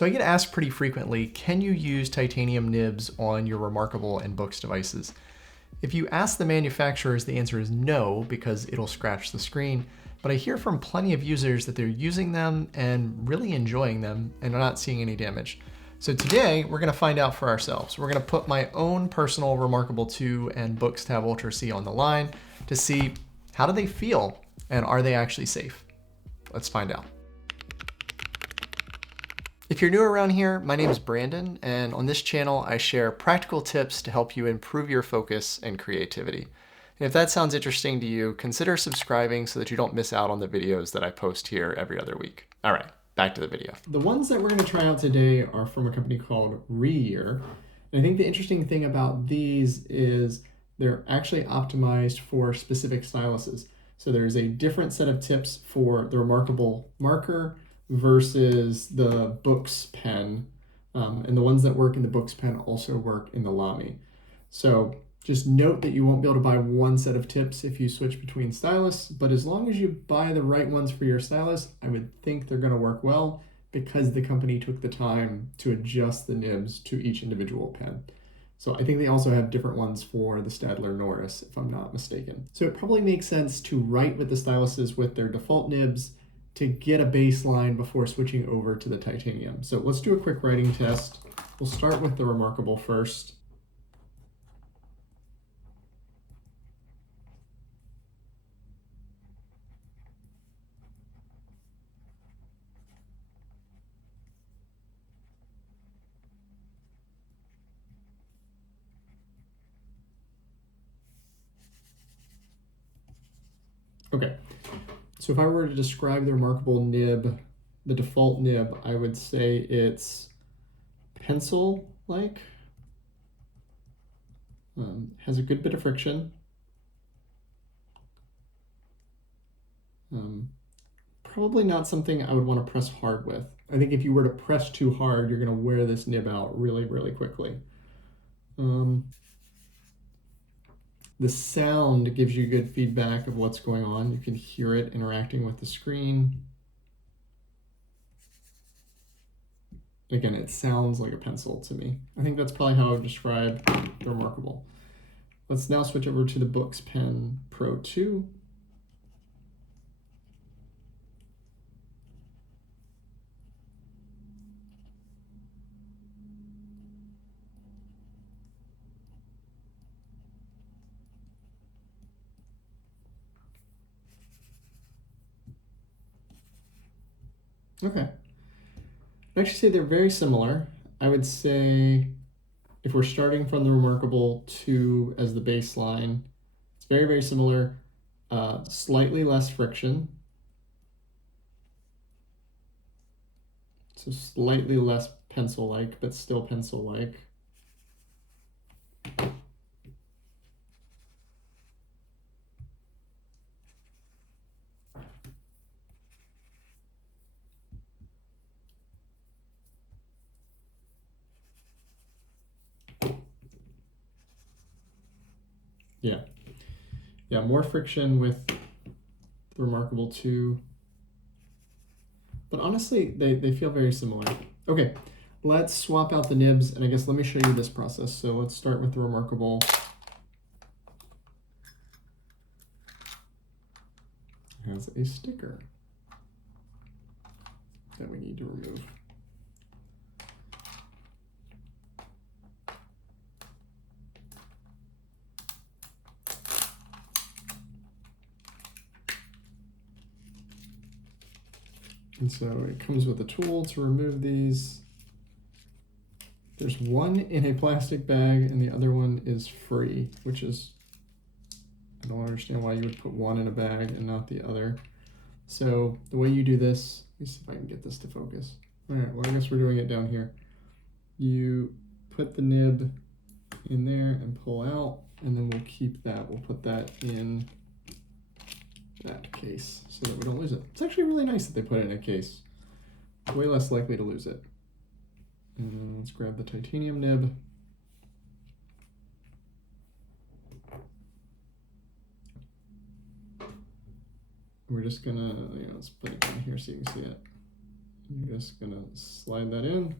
So I get asked pretty frequently, can you use titanium nibs on your reMarkable and Boox devices? If you ask the manufacturers, the answer is no, because it'll scratch the screen. But I hear from plenty of users that they're using them and really enjoying them and are not seeing any damage. So today we're going to find out for ourselves. We're going to put my own personal reMarkable 2 and Boox Tab Ultra C on the line to see how do they feel and are they actually safe? Let's find out. If you're new around here, my name is Brandon, and on this channel I share practical tips to help you improve your focus and creativity. And if that sounds interesting to you, consider subscribing so that you don't miss out on the videos that I post here every other week. All right, back to the video. The ones that we're going to try out today are from a company called reMarkable. And I think the interesting thing about these is they're actually optimized for specific styluses. So there's a different set of tips for the reMarkable marker versus the Boox pen. And the ones that work in the Boox pen also work in the Lamy. So just note that you won't be able to buy one set of tips if you switch between stylus, but as long as you buy the right ones for your stylus, I would think they're going to work well because the company took the time to adjust the nibs to each individual pen. So I think they also have different ones for the Staedtler Norris, if I'm not mistaken. So it probably makes sense to write with the styluses with their default nibs to get a baseline before switching over to the titanium. So let's do a quick writing test. We'll start with the reMarkable first. Okay, so if I were to describe the reMarkable nib, the default nib, I would say it's pencil-like, has a good bit of friction, probably not something I would want to press hard with. I think if you were to press too hard, you're going to wear this nib out really, really quickly. The sound gives you good feedback of what's going on. You can hear it interacting with the screen. Again, it sounds like a pencil to me. I think that's probably how I would describe the reMarkable. Let's now switch over to the Boox Pen Pro 2. Okay. I'd actually say they're very similar. I would say if we're starting from the reMarkable 2 as the baseline, it's very, very similar. Slightly less friction. So slightly less pencil-like, but still pencil-like. Yeah, more friction with the reMarkable 2. But honestly, they feel very similar. Okay, let's swap out the nibs, and I guess let me show you this process. So let's start with the reMarkable. It has a sticker that we need to remove. And so it comes with a tool to remove these. There's one in a plastic bag and the other one is free, which is, I don't understand why you would put one in a bag and not the other. So the way you do this, let me see if I can get this to focus. All right, well, I guess we're doing it down here. You put the nib in there and pull out, and then we'll keep that. We'll put that in that case so that we don't lose it. It's actually really nice that they put it in a case. Way less likely to lose it. And then let's grab the titanium nib. We're just gonna, let's put it down here so you can see it. I'm just gonna slide that in,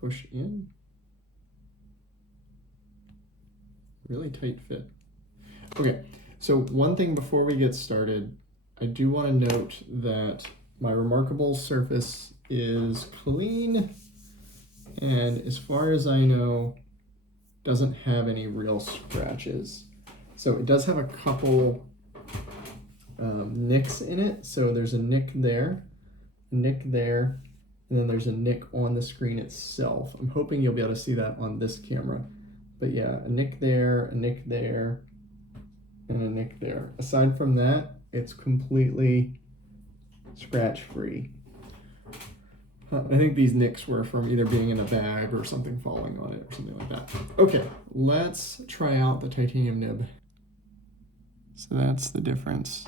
push in. Really tight fit. Okay, so one thing before we get started, I do want to note that my reMarkable surface is clean, and as far as I know, doesn't have any real scratches. So it does have a couple nicks in it. So there's a nick there, and then there's a nick on the screen itself. I'm hoping you'll be able to see that on this camera. But yeah, a nick there, and a nick there. Aside from that, it's completely scratch free. I think these nicks were from either being in a bag or something falling on it or something like that. Okay, let's try out the titanium nib. So that's the difference.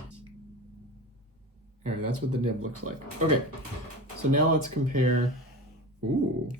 Alright, that's what the nib looks like. Okay, so now let's compare. Ooh.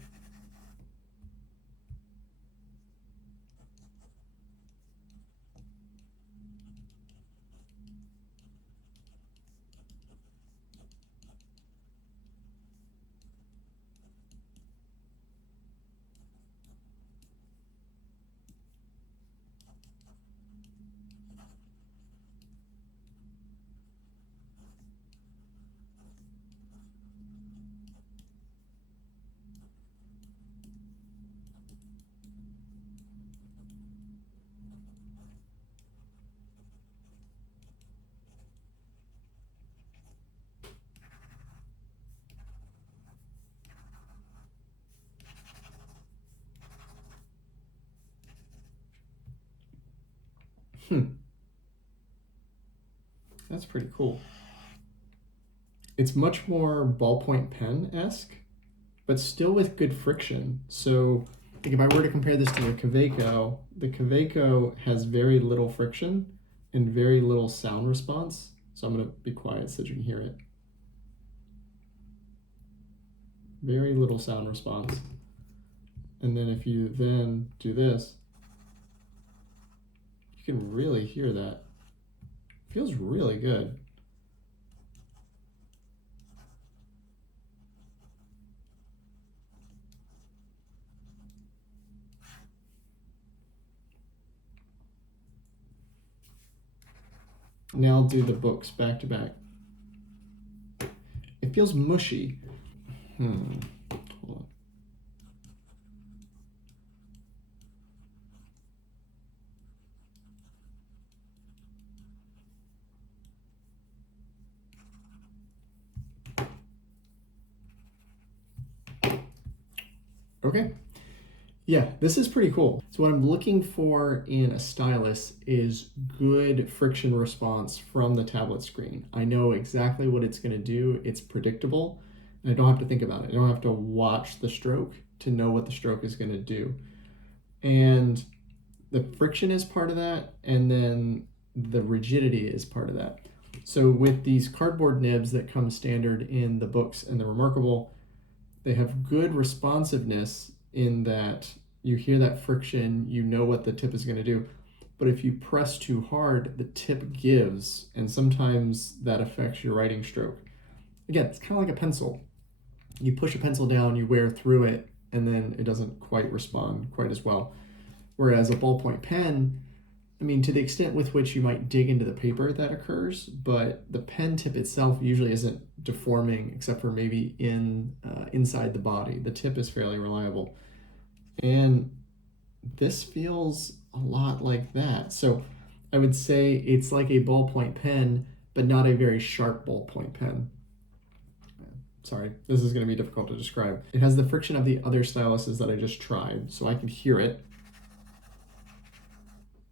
That's pretty cool. It's much more ballpoint pen-esque, but still with good friction. So like if I were to compare this to the Kaweco has very little friction and very little sound response. So I'm gonna be quiet so that you can hear it. Very little sound response. And then if you then do this, you can really hear that. It feels really good. Now I'll do the books back to back. It feels mushy. Hold on. Okay. Yeah, this is pretty cool. So what I'm looking for in a stylus is good friction response from the tablet screen. I know exactly what it's going to do. It's predictable, and I don't have to think about it. I don't have to watch the stroke to know what the stroke is going to do. And the friction is part of that, and then the rigidity is part of that. So with these cardboard nibs that come standard in the Boox and the reMarkable, they have good responsiveness in that you hear that friction, you know what the tip is going to do. But if you press too hard, the tip gives, and sometimes that affects your writing stroke. Again, it's kind of like a pencil. You push a pencil down, you wear through it, and then it doesn't quite respond quite as well. Whereas a ballpoint pen, I mean, to the extent with which you might dig into the paper, that occurs, but the pen tip itself usually isn't deforming except for maybe inside the body. The tip is fairly reliable. And this feels a lot like that. So I would say it's like a ballpoint pen, but not a very sharp ballpoint pen. Sorry, this is going to be difficult to describe. It has the friction of the other styluses that I just tried, so I can hear it.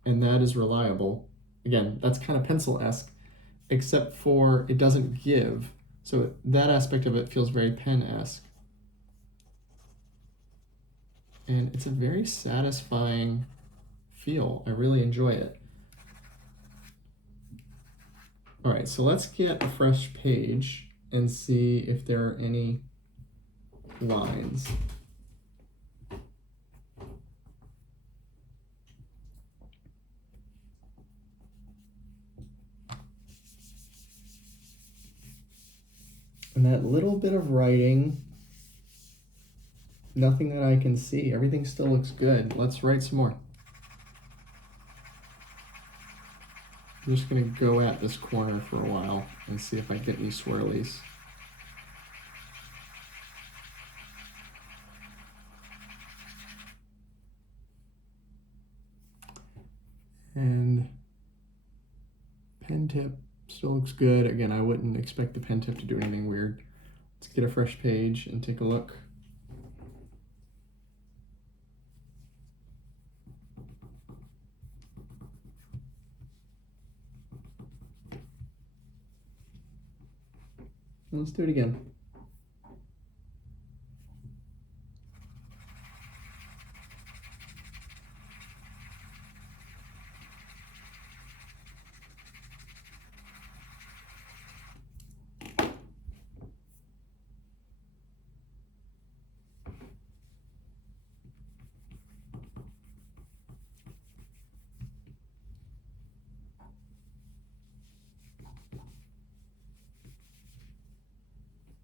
And that is reliable. Again, that's kind of pencil-esque, except for it doesn't give. So that aspect of it feels very pen-esque. And it's a very satisfying feel. I really enjoy it. All right, so let's get a fresh page and see if there are any lines. And that little bit of writing, nothing that I can see. Everything still looks good. Let's write some more. I'm just going to go at this corner for a while and see if I get any swirlies. And pen tip still looks good. Again, I wouldn't expect the pen tip to do anything weird. Let's get a fresh page and take a look. Let's do it again.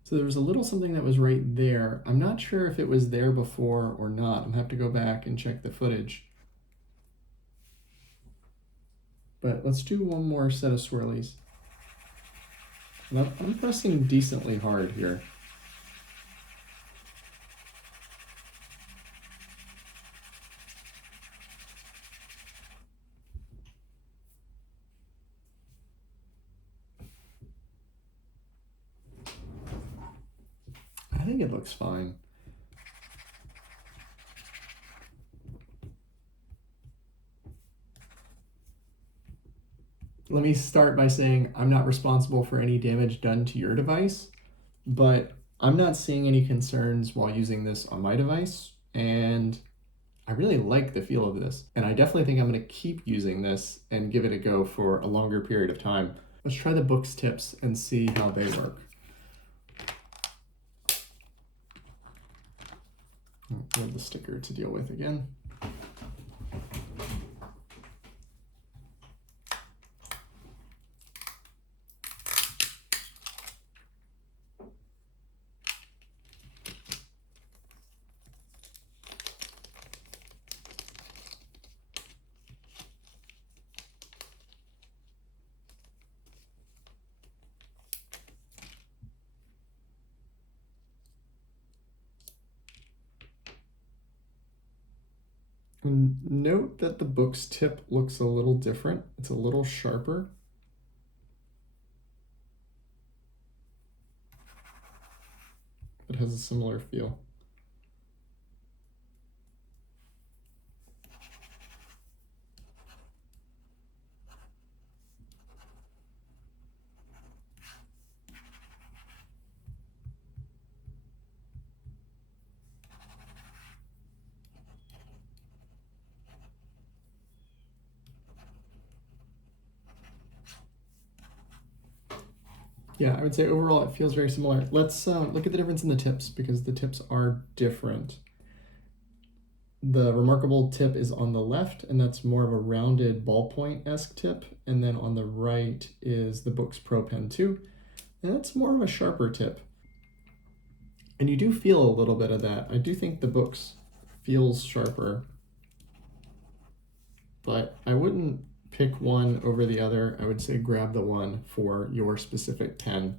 So there was a little something that was right there. I'm not sure if it was there before or not. I'm gonna have to go back and check the footage. But let's do one more set of swirlies. And I'm pressing decently hard here. I think it looks fine. Let me start by saying I'm not responsible for any damage done to your device, but I'm not seeing any concerns while using this on my device, and I really like the feel of this. And I definitely think I'm going to keep using this and give it a go for a longer period of time. Let's try the Boox tips and see how they work. We have the sticker to deal with again. And note that the Boox tip looks a little different. It's a little sharper. It has a similar feel. Yeah, I would say overall it feels very similar. Let's look at the difference in the tips, because the tips are different. The reMarkable tip is on the left, and that's more of a rounded ballpoint-esque tip. And then on the right is the Boox Pro Pen 2, and that's more of a sharper tip. And you do feel a little bit of that. I do think the Boox feels sharper, but I wouldn't pick one over the other. I would say grab the one for your specific pen.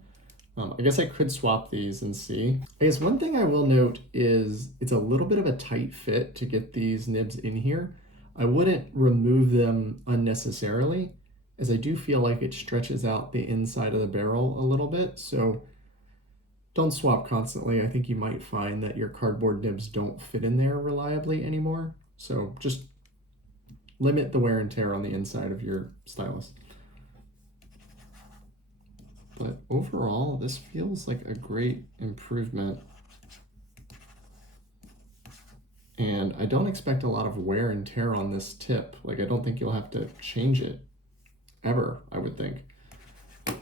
I guess I could swap these and see. I guess one thing I will note is it's a little bit of a tight fit to get these nibs in here. I wouldn't remove them unnecessarily, as I do feel like it stretches out the inside of the barrel a little bit. So don't swap constantly. I think you might find that your cardboard nibs don't fit in there reliably anymore. So just limit the wear and tear on the inside of your stylus. But overall, this feels like a great improvement. And I don't expect a lot of wear and tear on this tip. Like, I don't think you'll have to change it ever, I would think.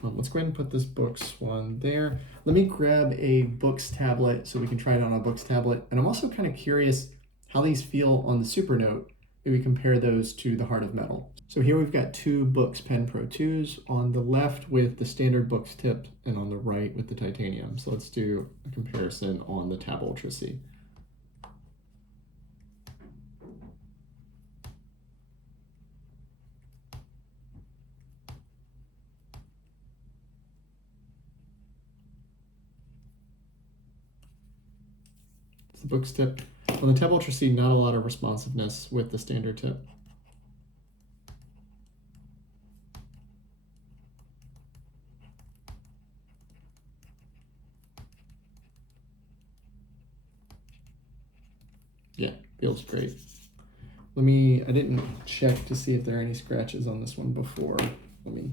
Let's go ahead and put this Boox one there. Let me grab a Boox tablet so we can try it on a Boox tablet. And I'm also kind of curious how these feel on the SuperNote, maybe compare those to the Heart of Metal. So here we've got two Boox Pen Pro 2s on the left with the standard Boox tip and on the right with the titanium. So let's do a comparison on the Tab Ultra C. It's the Boox tip. On the Tab Ultra C, not a lot of responsiveness with the standard tip. Yeah, feels great. I didn't check to see if there are any scratches on this one before. Let me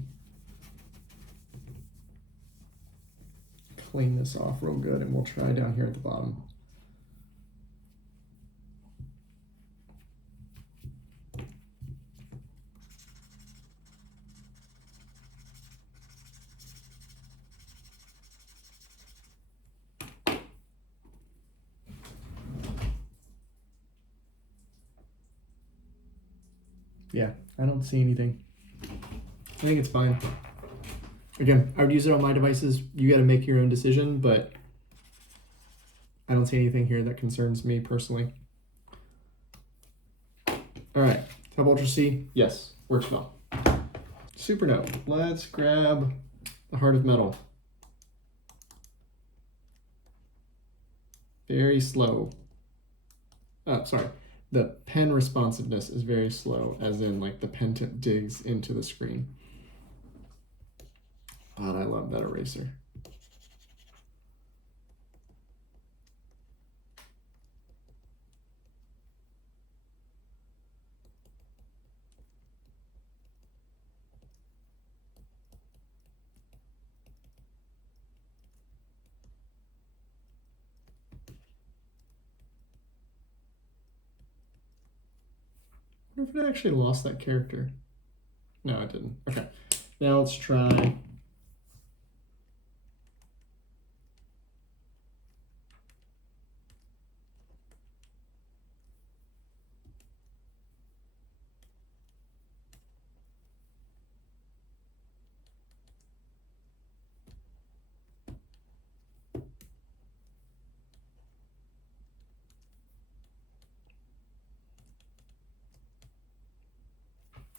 clean this off real good and we'll try down here at the bottom. Yeah, I don't see anything. I think it's fine. Again, I would use it on my devices. You got to make your own decision, but I don't see anything here that concerns me personally. All right, Tab Ultra C, yes, works well. SuperNote, let's grab the Heart of Metal. Very slow. Oh, sorry. The pen responsiveness is very slow, as in like the pen tip digs into the screen. God, I love that eraser. I wonder if it actually lost that character. No, it didn't. Okay, now let's try.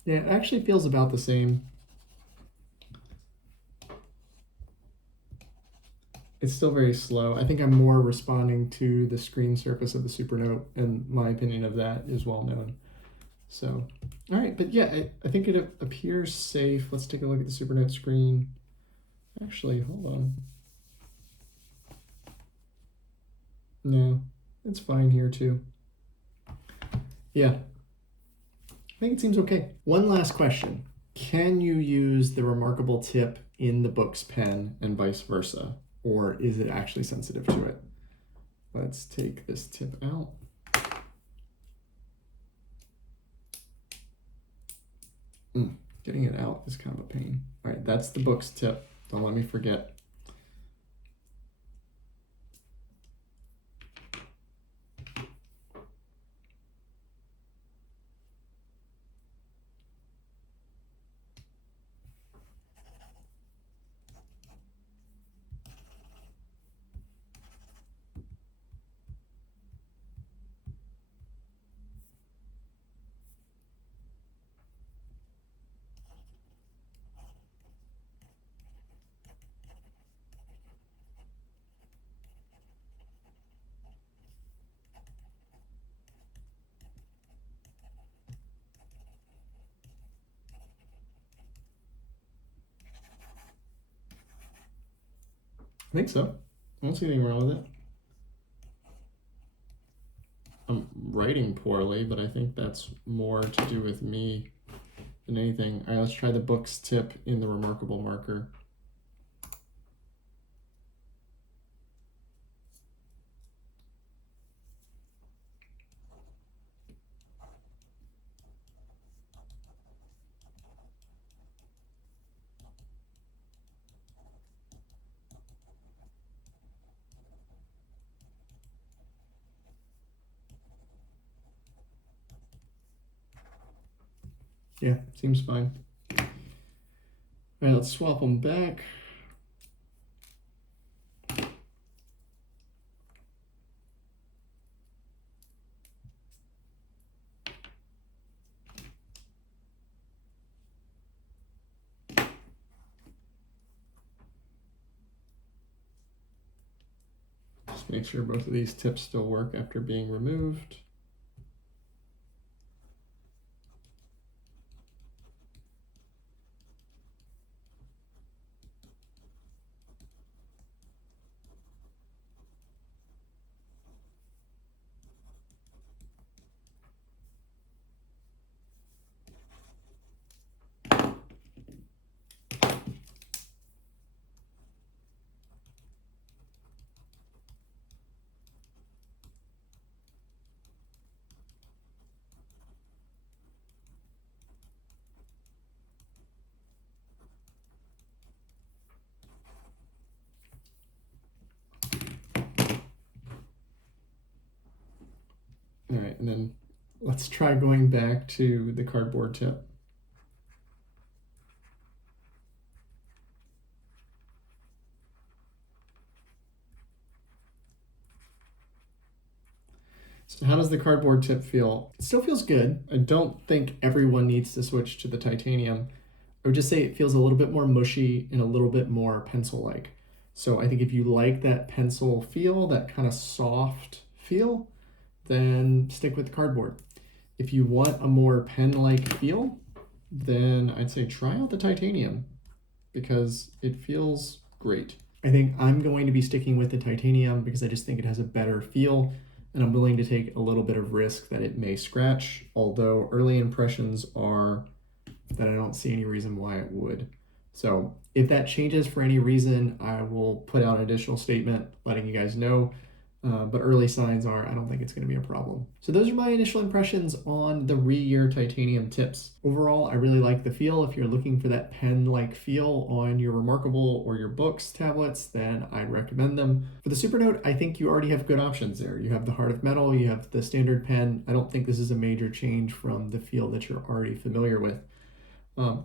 Yeah, it actually feels about the same. It's still very slow. I think I'm more responding to the screen surface of the SuperNote, and my opinion of that is well known. So, all right, but yeah, I think it appears safe. Let's take a look at the SuperNote screen. Actually, hold on. No, it's fine here too. Yeah, I think it seems okay. One last question. Can you use the reMarkable tip in the Boox pen and vice versa? Or is it actually sensitive to it? Let's take this tip out. Getting it out is kind of a pain. All right, that's the Boox tip. Don't let me forget. I think so. I don't see anything wrong with it. I'm writing poorly, but I think that's more to do with me than anything. All right, let's try the Boox tip in the reMarkable marker. Yeah, seems fine. All right, let's swap them back. Just make sure both of these tips still work after being removed. All right, and then let's try going back to the cardboard tip. So how does the cardboard tip feel? It still feels good. I don't think everyone needs to switch to the titanium. I would just say it feels a little bit more mushy and a little bit more pencil-like. So I think if you like that pencil feel, that kind of soft feel, then stick with the cardboard. If you want a more pen-like feel, then I'd say try out the titanium because it feels great. I think I'm going to be sticking with the titanium because I just think it has a better feel, and I'm willing to take a little bit of risk that it may scratch, although early impressions are that I don't see any reason why it would. So if that changes for any reason, I will put out an additional statement letting you guys know. But early signs are I don't think it's going to be a problem. So those are my initial impressions on the reMarkable titanium tips. Overall, I really like the feel. If you're looking for that pen-like feel on your reMarkable or your Boox tablets, then I'd recommend them. For the SuperNote, I think you already have good options there. You have the Heart of Metal, you have the standard pen. I don't think this is a major change from the feel that you're already familiar with.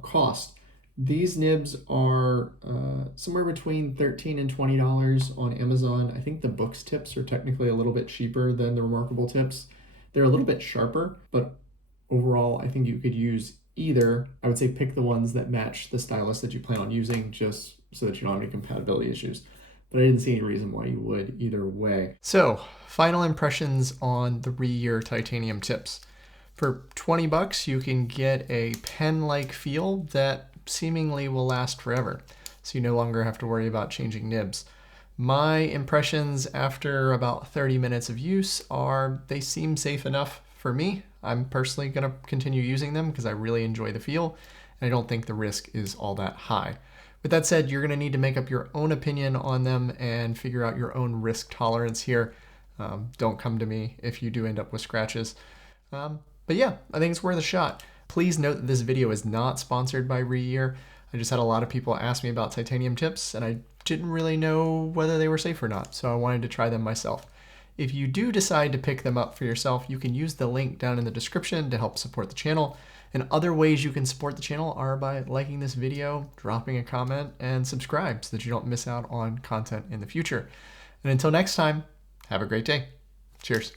Cost. These nibs are somewhere between $13 and $20 on Amazon. I think the Boox tips are technically a little bit cheaper than the reMarkable tips. They're a little bit sharper, but overall, I think you could use either. I would say pick the ones that match the stylus that you plan on using, just so that you don't have any compatibility issues. But I didn't see any reason why you would either way. So, final impressions on the reMarkable titanium tips. For 20 bucks, you can get a pen-like feel that seemingly will last forever, so you no longer have to worry about changing nibs. My impressions after about 30 minutes of use are they seem safe enough for me. I'm personally going to continue using them because I really enjoy the feel, and I don't think the risk is all that high. With that said, you're going to need to make up your own opinion on them and figure out your own risk tolerance here. Don't come to me if you do end up with scratches. But yeah, I think it's worth a shot. Please note that this video is not sponsored by reMarkable. I just had a lot of people ask me about titanium tips, and I didn't really know whether they were safe or not, so I wanted to try them myself. If you do decide to pick them up for yourself, you can use the link down in the description to help support the channel. And other ways you can support the channel are by liking this video, dropping a comment, and subscribe so that you don't miss out on content in the future. And until next time, have a great day. Cheers.